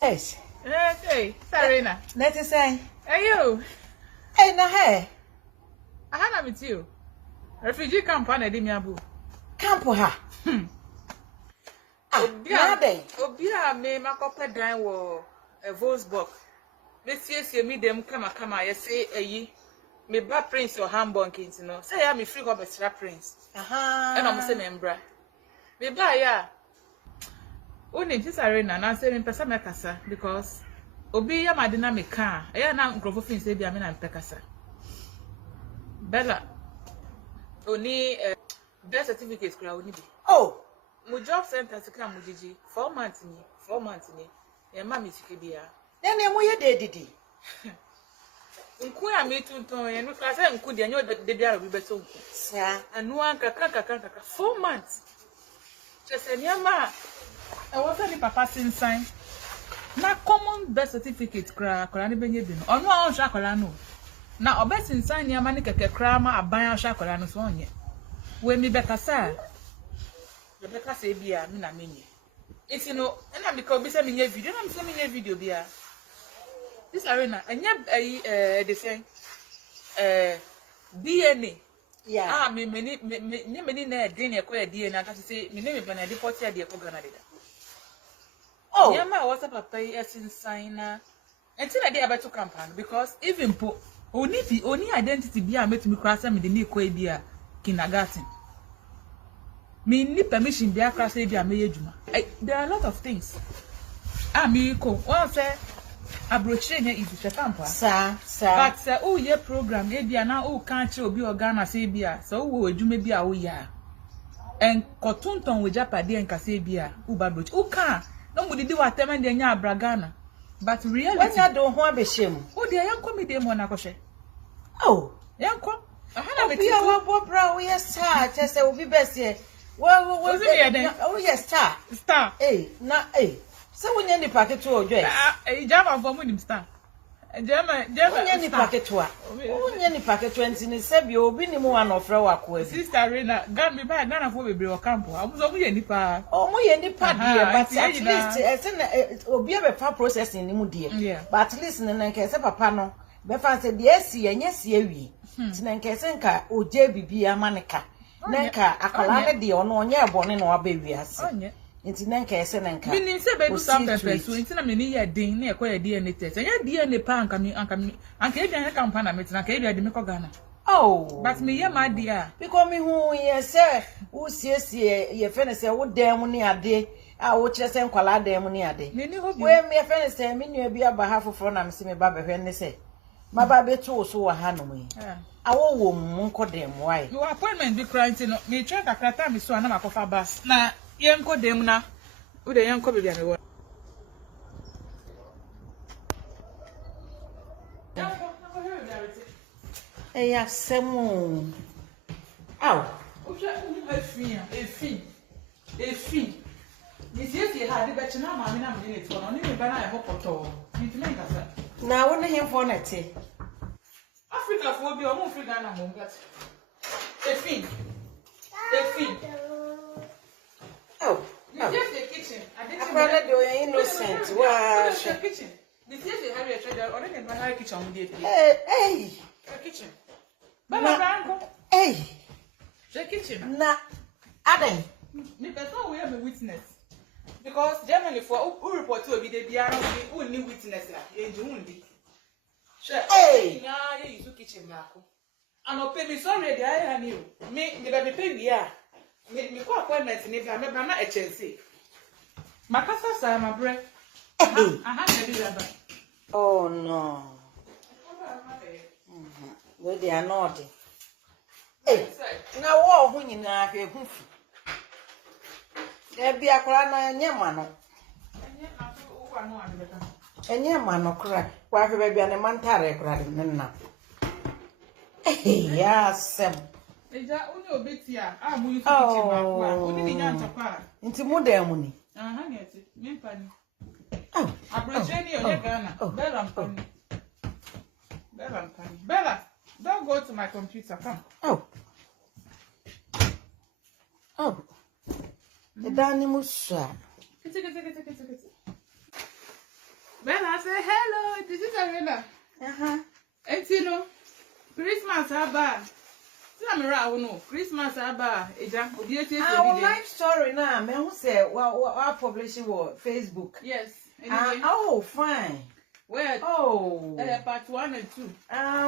Yes. Hey, Sarina. Let us say. Hey, you. Hey, na hey. I had with you. Refugee camp on Edimiabu. Camp ha. Obia me makopa dan wo Wolfsburg. Monsieur me dem kama ye say eyi. Me ba prince or Hamburg kinti no. Say ya me free go betra prince. Aha. E na mo say membra. Me ba ya. Oni ti Sarina na say me pesa me kasa because obi ya madina me ka. E na nkrofo fin say bia me na me kasa. Bella. Oni birth certificate kura oni bi. Oh, my job center to come mujiji 4 months ni. E ma mi sike bia. then you ye didi. Nku ya me tunton ye no class e nku de anyo de bia obi beto nku. Sa, Anu an kaka 4 months. Chese niama e wo fe ni papa sinsan. Na common birth certificate kra ni benye bi no. Onu an hwa akola no. Na obe sinsan niama ni keke kra ma aban hwa akola no so onye. We mi bekasa. Rebecca say bia me na menye. It's no, and I because be say me video, na me say me video bia. This arena, anya the same DNA. yeah. Me na DNA ko DNA ka say me name be na deport ya de ko Ghana de. Oh, Yeah, my WhatsApp papa is inside na. Until I dey about to campaign because even po only identity bia make me cross me the ko bia kindergarten. Me need permission be akra say bia me yejuma. There are a lot of things. Me ko one say abrochire nya is the camp. sa. But say oh ye program e bia na oh kan che obi organa say bia so wo adwuma bia wo ya. En kotonton we japade en ka say bia u ba broch. U kan no mu didi wa tem de nya abragana. But reality When you do ho abehye mu. oh there yan come dey mo na kohwe. Oh, Yan come. Ahana me be a wo bra we star, chese obi bese. Well, oh yes, star. Hey, na hey. So when you packet to Joyce. Jama for munim star. Jama When packet to when you packet 20 ni sebi obi ni mu one ofra wako. Sister Rena, God me ba Ghana for bebre o camp. Amuzo mu ye nipa. Oh, mu ye nipa die, but at least obi e be fa processing ni mu die. But at least na nke se papa no be fa se de asi enye se awi. Ti na nke se nka oje bibia maneka. Nenka akola ne de ono onye ebone na wa bewi ase. Onye. Nti nenka ese nenka. Me ni se be do some pepper so nti na me ni ye din na ekoye DNA test. Enye DNA pa anka e bia campaign na metina anka e bia de me ko Ghana. Oh. But me ye ma dia. Because me hu ye se wo siesie ye fe ne se wo dan mu ni ade a wo kire se nkwala dan mu ni ade. Me ni hobi. We me fe ne se me nua bi aba ha foforo na me se me ba behwe ne se. Ma ba beto so wa ha no mu. Awo wo mu nko dem why. Your appointment be crying no. Me try kakra time so na makofa bus. Na ye nko dem na. Wo de ye nko bebia me wo. Ya semu. Aw. Oja uni efi. Ni sie ha de be china ma me na me ne to no ni me ba na e hopoto. Ni time nkasa. Na wo ne hemfo na te. Africa for be omo free Ghana mo ngat. Efi. Oh. This is the kitchen. Akwala de o innocent. Wa. The kitchen. This is the Harriet Trader. Already my high kitchen mo dey. Hey. The kitchen. Baba Branco. Hey. The kitchen. Na Aden. Me person we have a witness. Because Germany for who report to be the biara who need witness la. E ju hundi. Hey. Na ye use kitchen mako. Ano pay me sorry dey I have you. Me the baby pay we are. Me ko appointment ni bia me ba na HNC. Makasa sa my bread. Aha na be raba. Oh no. Where they are not. Hey, na wo hu nyina hwe hufu. E bia kora na nyema no. Enye ma no kora. Kwa hwe bia ne mantare kora ne na. Eh, ya sem. Eja uni obeti a mu yusu kitchen ma kwa. Uni ni nyanta kwa. Nti mu da mu ni. Aha ngeti. Me mpani. Oh. Abroche ni onye Ghana. Bella mpani. Bella, don't go to my computer. Come. Oh. The Danny Musa. I say hello, this is Arena. And you know, Christmas Abba. No, Christmas Abba. Life story now. Me who say what publishing what Facebook. Yes. Oh, fine. Where? Oh. Part 1 and 2.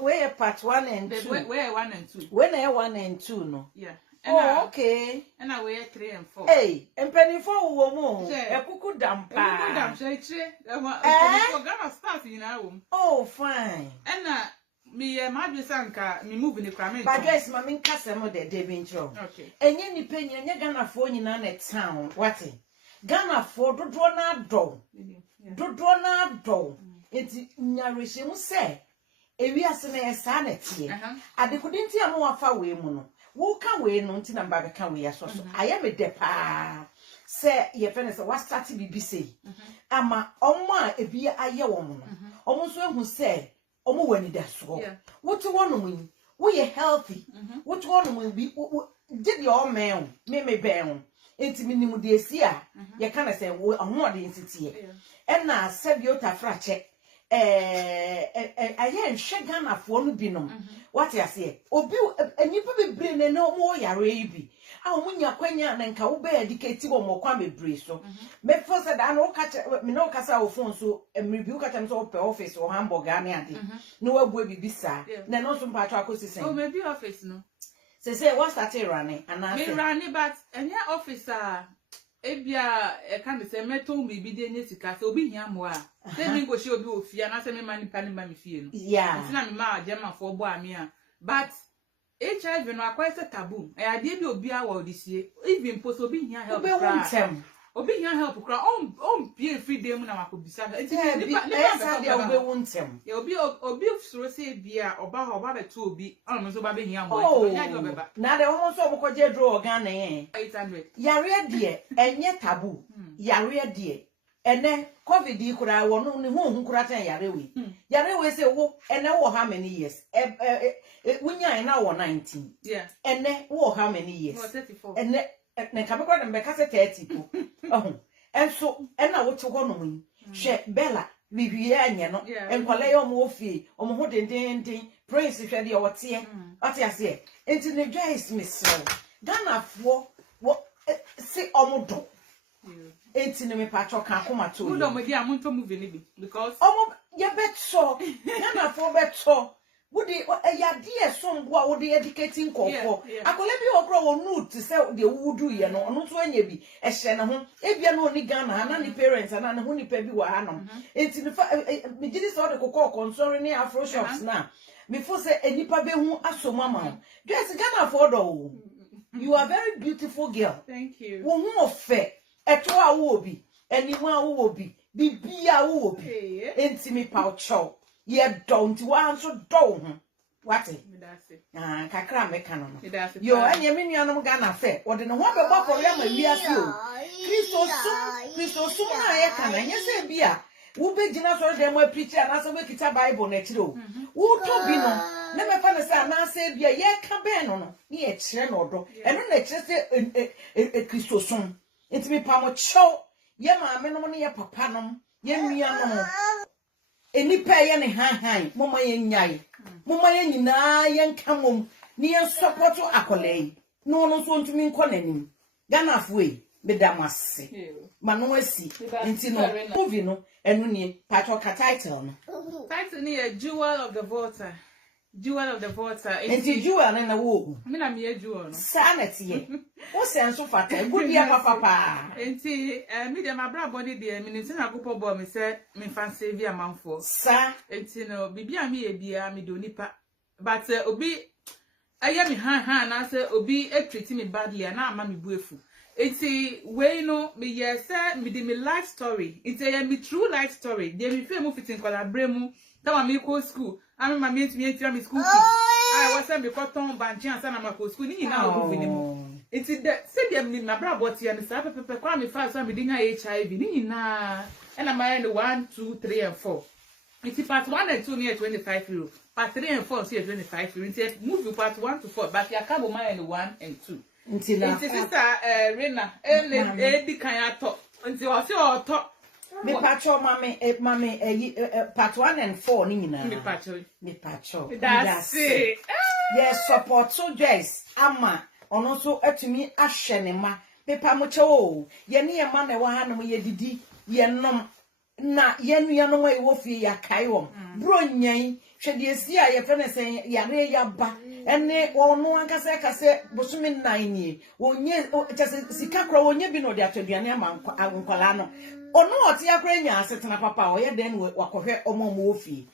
Where part 1 and 2? Where 1 and 2? When 1 and 2 no? Yeah. Oh, okay. And I wear 3 and 4. Hey, and penny 4 woman. A cuckoo damp. Oh, fine. And me my sanka me move in the crime. But Joyce, mammy Cassamo de Debintro. Okay. And any penny and you're gonna phone in on a town. What? Gana for do draw na do. Do draw na do. It's Narishim say. A we are saying sanity. And they couldn't see a more far way mono. Who can we no tin and baby can we as I am a depa. Say your friends what started BBC. Ama oma a beer a year woman. Almost one who say, Omo when it does so. What you want to win? We are healthy. What one will be did your man, me bound. Into minimum de sia. You can't say, we are more than city. And now, save your tafrache. I am shaken of one binum. What I say? Obi, and you probably bring no more ya raby. I win your quenya and can be educated or more quammy breeze. So, me first said, I know catch me no casa phone so and rebuke at them to office or Hamburg. No way be sad. Then also Patrick say, oh, maybe office no. Say, what's that running? And I say, running, but and your officer. Ebia e kan say meto me bi de nyesika say obi hia mo a say me go she obi ofia na say me mani pani ma me fie no yeah na me ma German for bo ami a but HIV no akwa say taboo e ade bi obi a wo disie even post obi hia help obi hia help kra on pie free day mu na makobisa enti ne ba obi wontem ya obi suro say bia oba be to obi on so ba be hia mo nya de obeba na de ho so obokoje draw organ na 800 yare de enye taboo yare de ene covid ikura wo no ne hu kura tan yare we say wo ene wo how many years wunya na wo 19 yeah ene wo how many years 34 ene ne kabekwa na mbeka se 30 po enso ena wo to ho no mu hwe bella bibiye anye no enkwale yo mo ofie omo ho dendenden prince hwe de wote ate ase enti ne Joyce Mensah Ghana fo wo se omo do enti ne me patcho kan koma to wo do mo di amonto movie ni bi because omo ye betso Ghana fo betso Woody ya dear son boy would the educating call for. I could let you grow nude to sell the wood, you know, not when you be a shannon. If you know any Ghana and any parents and honey baby were hanum. It's in the beginning of the cocoa concerning Afro shops now. Before say any pabe who aso mama. Just Ghana for do. You are very beautiful girl. Thank you. One more fair. A 2 will be. Anyone will be. Bibia will be. Intimate pouch. Ye don't want so don't. What it? Kakra meka no. Yo anya me nuanom Ghana fe. Wo de no ho beba for ya ma wiase o. Kristo sum na ye kana nya se bia. Wo be gina so de mo preacher na so be kita Bible na kire o. Wo to bi no. Na me fa na se na se bia ye ka be no no. Ni ye kire no do. Eno na kire se Kristo sum. Enti me pa mo chew. Ye ma me no ne ye papa no. Ye nuanom. Enipa ye ne han mama ye nyai mama ye nyina ye nkamom ne ye support akolei no no so ntumi nko nanim Ghana afwe be damase ma no asi enti no movie no enu nie patro ka title ne Jewel of the Water enti jewel na wo me na me jewel no sanity ye wo senso fata gudia papa enti me dem abra body de me nti na gopo bo me se me fan save amanfo sa enti no bibia me ye bia me do nipa but obi aya me han na se obi treat me badly na ama me buefu enti we no me ye se me de me life story enti ye me true life story de me fe mo fitin collaborate mu ta me ko school I'm my mate me tell me school. I was saying because Tom Banchi and Sana Mako school ni na obu vinimu. It's that say them ni na bra boti and say pepe kwa me fa so me dinga HIV ni na and I'm in 1 2 3 and 4. It's part 1 and 2 near 25 euro. Part 3 and 4 near 25 euro. It's move part 1 to 4 but ya kabo my in 1 and 2. It's sister Rena e di kan ya to. Nti o se o to Me pacho mame part 1 and 4 ni nyina. Me pacho. That's it. Yes, support so Joyce ama ono so atumi ahye ne ma. Pepa mo che o. Ye ne ye ma na wa ha no ye didi ye nom na ye nua no e wo fie ya kai wom. Bro nyan hwede esi a ye fe ne sen ya re ya ba. Ene ono ankasa kase bosumi 9 ni. Wonye chese sika kro wonye bi no de atwaduane ama nkwala no. Ono oti akra nya asetena papa o ye den wakohwe omo mo ofie